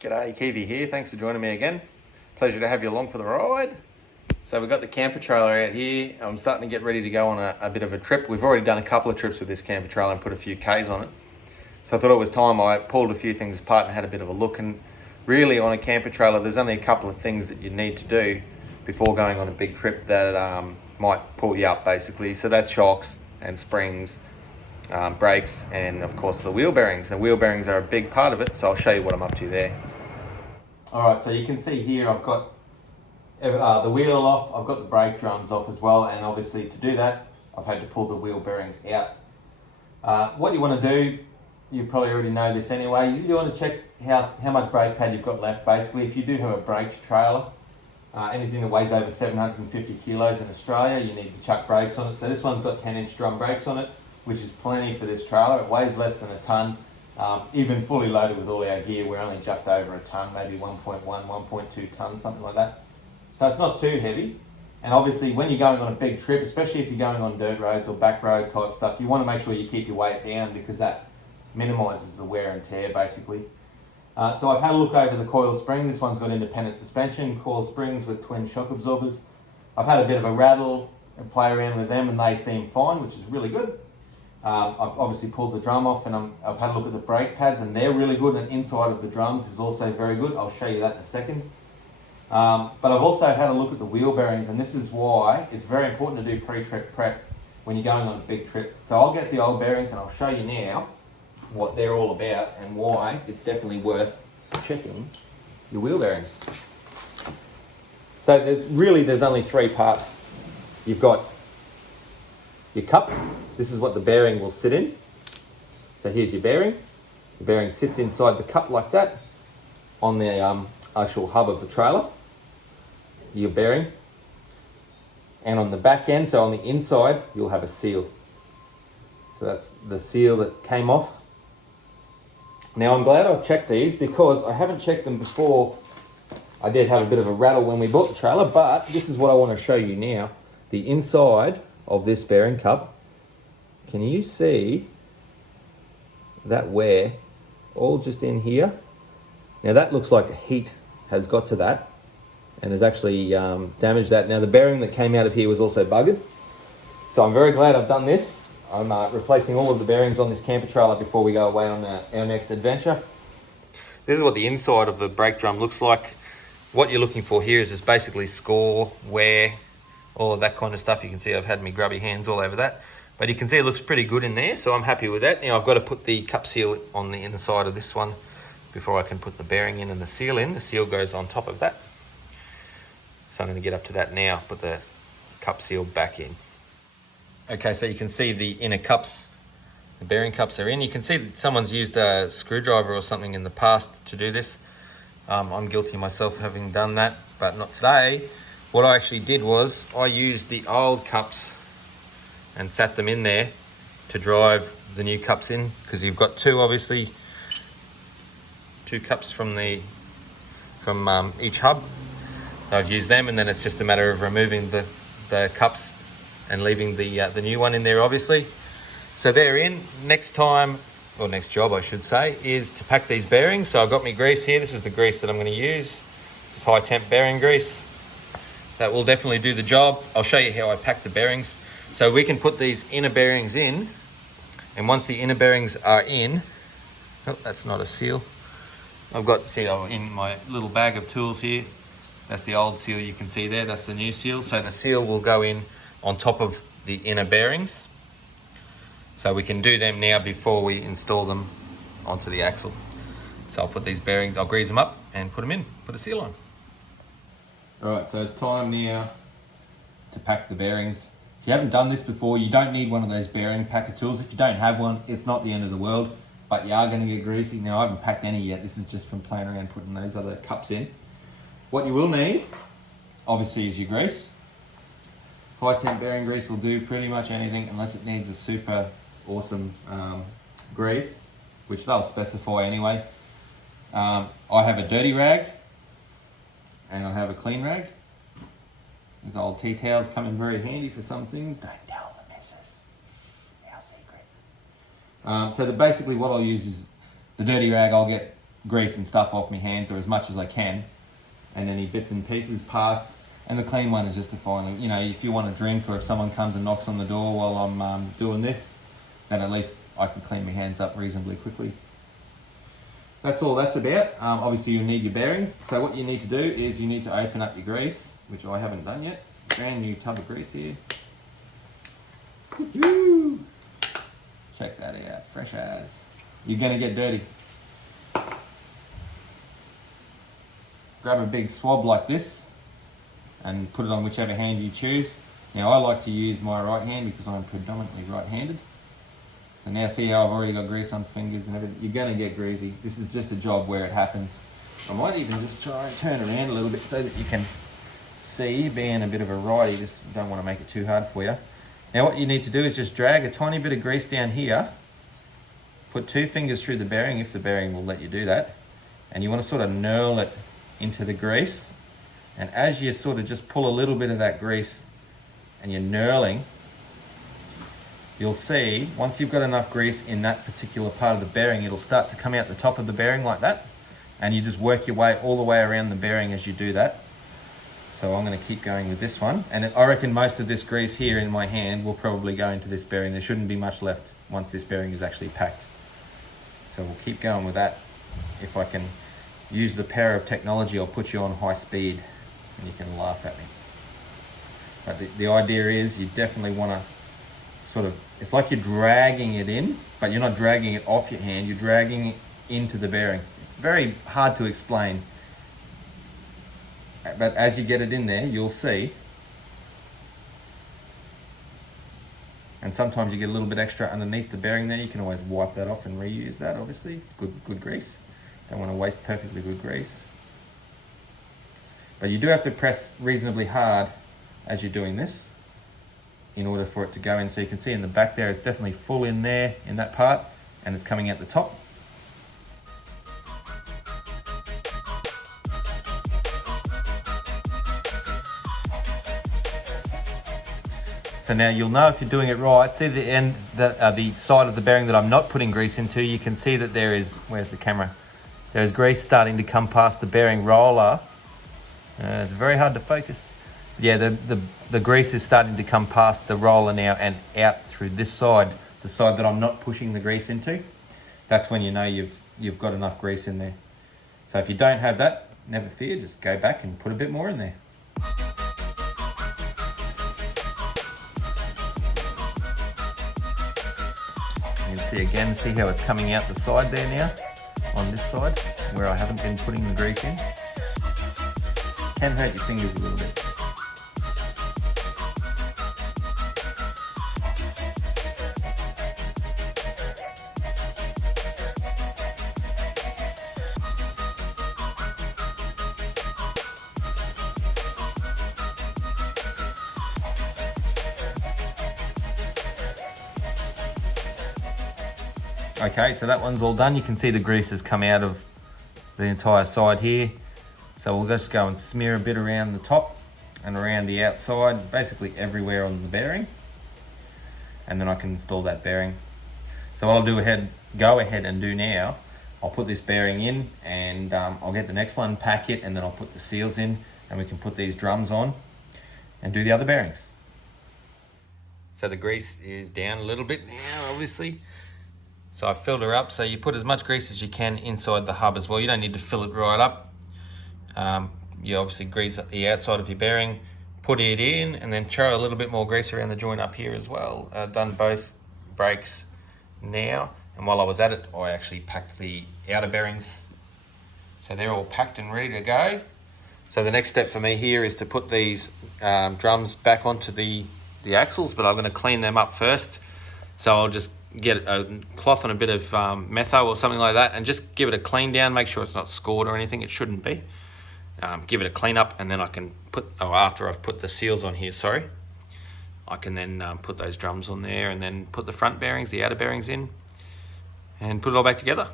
G'day, Keithy here. Thanks for joining me again. Pleasure to have you along for the ride. So we've got the camper trailer out here. I'm starting to get ready to go on a bit of a trip. We've already done a couple of trips with this camper trailer and put a few Ks on it. So I thought it was time I pulled a few things apart and had a bit of a look. And really on a camper trailer, there's only a couple of things that you need to do before going on a big trip that might pull you up basically. So that's shocks and springs, brakes, and of course the wheel bearings. The wheel bearings are a big part of it, so I'll show you what I'm up to there. Alright, so you can see here I've got the wheel off, I've got the brake drums off as well, and obviously to do that I've had to pull the wheel bearings out. What you want to do, you probably already know this anyway, you want to check how much brake pad you've got left basically. If you do have a brake trailer, anything that weighs over 750 kilos in Australia, you need to chuck brakes on it. So this one's got 10-inch drum brakes on it, which is plenty for this trailer. It weighs less than a tonne. Even fully loaded with all our gear, we're only just over a tonne, maybe 1.1, 1.2 tonnes, something like that. So it's not too heavy. And obviously when you're going on a big trip, especially if you're going on dirt roads or back road type stuff, you want to make sure you keep your weight down because that minimises the wear and tear basically. So I've had a look over the coil spring. This one's got independent suspension, coil springs with twin shock absorbers. I've had a bit of a rattle and play around with them and they seem fine, which is really good. I've obviously pulled the drum off and I've had a look at the brake pads and they're really good, and inside of the drums is also very good. I'll show you that in a second. But I've also had a look at the wheel bearings, and this is why it's very important to do pre-trip prep when you're going on a big trip. So I'll get the old bearings and I'll show you now what they're all about and why it's definitely worth checking your wheel bearings. So there's only three parts. You've got your cup. This is what the bearing will sit in. So here's your bearing. The bearing sits inside the cup like that on the actual hub of the trailer. Your bearing. And on the back end, so on the inside, you'll have a seal. So that's the seal that came off. Now I'm glad I've checked these because I haven't checked them before. I did have a bit of a rattle when we bought the trailer, but this is what I want to show you now. The inside of this bearing cup. Can you see that wear all just in here? Now that looks like heat has got to that and has actually damaged that. Now the bearing that came out of here was also buggered. So I'm very glad I've done this. I'm replacing all of the bearings on this camper trailer before we go away on our next adventure. This is what the inside of the brake drum looks like. What you're looking for here is just basically score, wear, all of that kind of stuff. You can see I've had my grubby hands all over that. But you can see it looks pretty good in there, so I'm happy with that. Now I've got to put the cup seal on the inside of this one before I can put the bearing in and the seal in. The seal goes on top of that. So I'm going to get up to that now, put the cup seal back in. Okay, so you can see the inner cups, the bearing cups are in. You can see that someone's used a screwdriver or something in the past to do this. I'm guilty myself of having done that, but not today. What I actually did was I used the old cups and sat them in there to drive the new cups in, because you've got obviously two cups from each hub. I've used them, and then it's just a matter of removing the cups and leaving the new one in there obviously. So they're in. Next time, or next job I should say, is to pack these bearings. So I've got my grease here. This is the grease that I'm going to use. It's high temp bearing grease. That will definitely do the job. I'll show you how I pack the bearings. So we can put these inner bearings in, and once the inner bearings are in, oh, that's not a seal. I've got, in my little bag of tools here, that's the old seal you can see there, that's the new seal. So the seal will go in on top of the inner bearings. So we can do them now before we install them onto the axle. So I'll put these bearings, I'll grease them up and put them in, put a seal on. All right, so it's time now to pack the bearings. If you haven't done this before, you don't need one of those bearing packer tools. If you don't have one, it's not the end of the world, but you are going to get greasy. Now I haven't packed any yet. This is just from playing around putting those other cups in. What you will need, obviously, is your grease. High temp bearing grease will do pretty much anything unless it needs a super awesome grease, which they'll specify anyway. I have a dirty rag and I have a clean rag. These old tea towels come in very handy for some things. Don't tell the missus. Our secret. So basically what I'll use is the dirty rag. I'll get grease and stuff off my hands, or as much as I can, and any bits and pieces, parts. And the clean one is just to finally, you know, if you want a drink, or if someone comes and knocks on the door while I'm doing this, then at least I can clean my hands up reasonably quickly. That's all that's about. Obviously you'll need your bearings. So what you need to do is you need to open up your grease, which I haven't done yet. Brand new tub of grease here. Woo-hoo! Check that out, fresh as. You're gonna get dirty. Grab a big swab like this and put it on whichever hand you choose. Now I like to use my right hand because I'm predominantly right-handed. So now see how I've already got grease on fingers and everything. You're gonna get greasy. This is just a job where it happens. I might even just try and turn around a little bit so that you can see, being a bit of a righty, just don't want to make it too hard for you. Now what you need to do is just drag a tiny bit of grease down here, put 2 fingers through the bearing, if the bearing will let you do that, and you want to sort of knurl it into the grease. And as you sort of just pull a little bit of that grease and you're knurling, you'll see once you've got enough grease in that particular part of the bearing, it'll start to come out the top of the bearing like that, and you just work your way all the way around the bearing as you do that. So I'm going to keep going with this one, and I reckon most of this grease here in my hand will probably go into this bearing. There shouldn't be much left once this bearing is actually packed. So we'll keep going with that. If I can use the power of technology, I'll put you on high speed and you can laugh at me. But the idea is you definitely want to sort of, it's like you're dragging it in, but you're not dragging it off your hand, you're dragging it into the bearing. Very hard to explain, but as you get it in there, you'll see. And sometimes you get a little bit extra underneath the bearing there. You can always wipe that off and reuse that, obviously. It's good grease. Don't want to waste perfectly good grease. But you do have to press reasonably hard as you're doing this in order for it to go in. So you can see in the back there, it's definitely full in there, in that part, and it's coming out the top. So now you'll know if you're doing it right. See the end, the side of the bearing that I'm not putting grease into, you can see that there is, where's the camera? There's grease starting to come past the bearing roller. It's very hard to focus. Yeah, the grease is starting to come past the roller now and out through this side, the side that I'm not pushing the grease into. That's when you know you've got enough grease in there. So if you don't have that, never fear, just go back and put a bit more in there. You can see again, see how it's coming out the side there now, on this side, where I haven't been putting the grease in. Can hurt your fingers a little bit. Okay, so that one's all done. You can see the grease has come out of the entire side here. So we'll just go and smear a bit around the top and around the outside, basically everywhere on the bearing. And then I can install that bearing. So what I'll go ahead and do now, I'll put this bearing in and I'll get the next one, pack it, and then I'll put the seals in and we can put these drums on and do the other bearings. So the grease is down a little bit now, obviously. So I filled her up, so you put as much grease as you can inside the hub as well. You don't need to fill it right up. You obviously grease up the outside of your bearing, put it in, and then throw a little bit more grease around the joint up here as well. I've done both brakes now, and while I was at it, I actually packed the outer bearings. So they're all packed and ready to go. So the next step for me here is to put these drums back onto the axles, but I'm going to clean them up first. So I'll just get a cloth and a bit of metho or something like that and just give it a clean down, make sure it's not scored or anything. It shouldn't be. Give it a clean up, and then I can after I've put the seals on here, I can then put those drums on there and then put the front bearings, the outer bearings in, and put it all back together.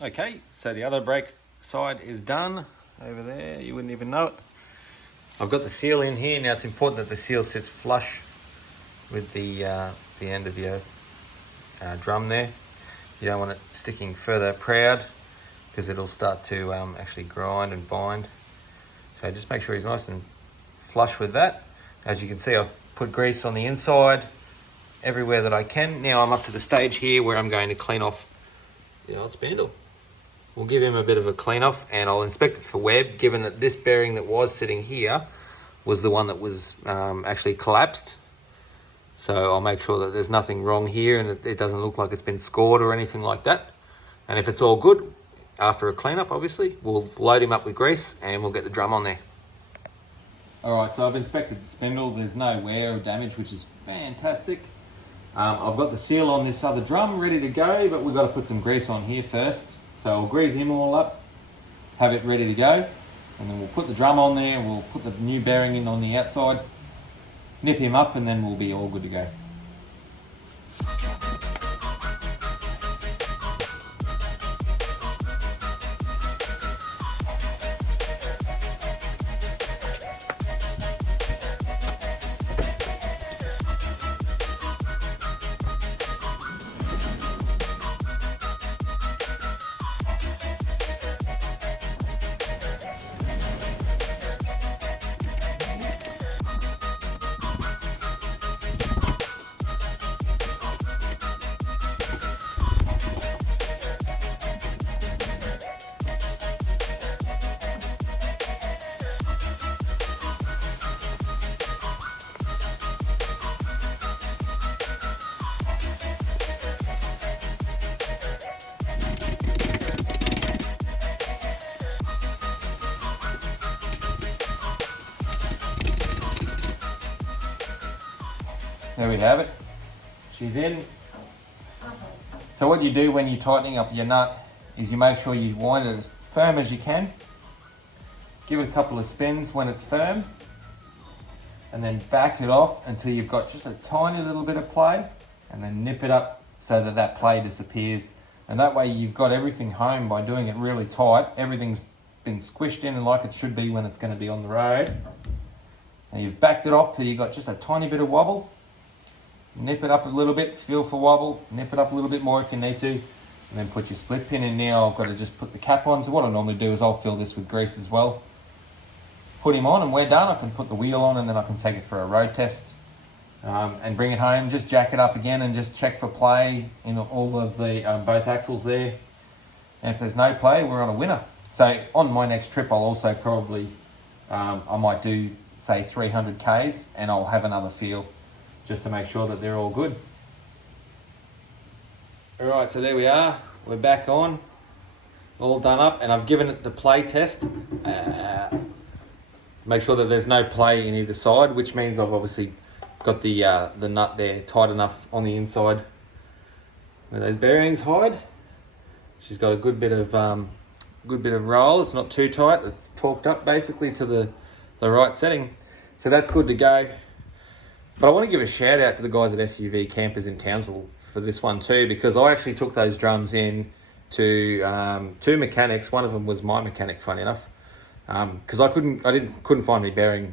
Okay, so the other brake side is done over there. You wouldn't even know it. I've got the seal in here. Now it's important that the seal sits flush with the end of your drum there. You don't want it sticking further proud because it'll start to actually grind and bind. So just make sure he's nice and flush with that. As you can see, I've put grease on the inside everywhere that I can. Now I'm up to the stage here where I'm going to clean off the old spindle. We'll give him a bit of a clean off and I'll inspect it for web, given that this bearing that was sitting here was the one that was actually collapsed. So I'll make sure that there's nothing wrong here and it doesn't look like it's been scored or anything like that. And if it's all good, after a cleanup, obviously, we'll load him up with grease and we'll get the drum on there. All right, so I've inspected the spindle. There's no wear or damage, which is fantastic. I've got the seal on this other drum ready to go, but we've got to put some grease on here first. So I'll grease him all up, have it ready to go, and then we'll put the drum on there, we'll put the new bearing in on the outside, nip him up, and then we'll be all good to go. There we have it. She's in. So what you do when you're tightening up your nut is you make sure you wind it as firm as you can. Give it a couple of spins when it's firm. And then back it off until you've got just a tiny little bit of play. And then nip it up so that that play disappears. And that way you've got everything home by doing it really tight. Everything's been squished in and like it should be when it's going to be on the road. And you've backed it off till you've got just a tiny bit of wobble. Nip it up a little bit, feel for wobble, nip it up a little bit more if you need to, and then put your split pin in. Now I've got to just put the cap on. So what I normally do is I'll fill this with grease as well. Put him on and we're done. I can put the wheel on and then I can take it for a road test and bring it home. Just jack it up again and just check for play in all of the both axles there. And if there's no play, we're on a winner. So on my next trip, I'll also probably, I might do say 300 Ks and I'll have another feel, just to make sure that they're all good. All right, so there we are. We're back on, all done up, and I've given it the play test. Make sure that there's no play in either side, which means I've obviously got the nut there tight enough on the inside where those bearings hide. She's got a good bit of roll. It's not too tight. It's torqued up basically to the right setting. So that's good to go. But I want to give a shout out to the guys at SUV Campers in Townsville for this one too, because I actually took those drums in to two mechanics. One of them was my mechanic, funny enough, because I couldn't find my bearing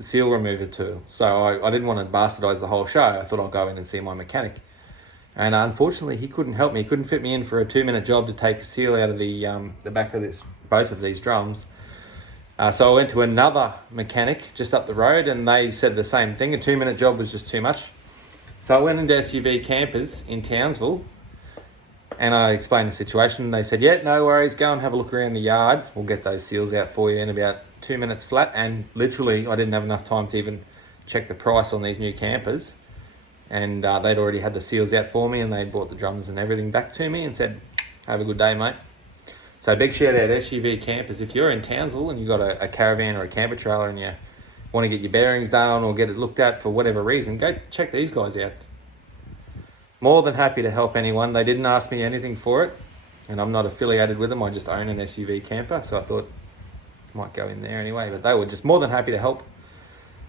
seal remover tool, so I didn't want to bastardize the whole show. I thought I'll go in and see my mechanic, and unfortunately he couldn't help me. He couldn't fit me in for a 2-minute job to take a seal out of the back of both of these drums. So I went to another mechanic just up the road and they said the same thing. A 2-minute job was just too much. So I went into SUV Campers in Townsville and I explained the situation and they said, yeah, no worries, go and have a look around the yard. We'll get those seals out for you in about 2 minutes flat. And literally I didn't have enough time to even check the price on these new campers. And they'd already had the seals out for me and they'd brought the drums and everything back to me and said, have a good day, mate. So big shout out SUV Campers. If you're in Townsville and you've got a caravan or a camper trailer and you want to get your bearings done or get it looked at for whatever reason, go check these guys out. More than happy to help anyone. They didn't ask me anything for it and I'm not affiliated with them. I just own an SUV camper, so I thought I might go in there anyway. But they were just more than happy to help.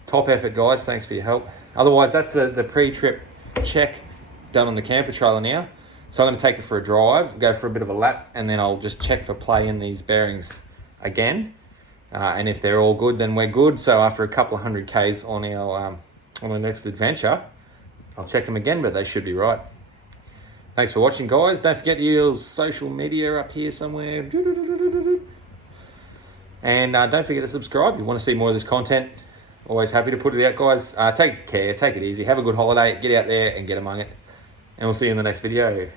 Top effort, guys. Thanks for your help. Otherwise, that's the pre-trip check done on the camper trailer now. So I'm going to take it for a drive, go for a bit of a lap, and then I'll just check for play in these bearings again. And if they're all good, then we're good. So after a couple of 100 Ks on our next adventure, I'll check them again, but they should be right. Thanks for watching, guys. Don't forget your social media up here somewhere. And don't forget to subscribe if you want to see more of this content. Always happy to put it out, guys. Take care, take it easy, have a good holiday, get out there and get among it. And we'll see you in the next video.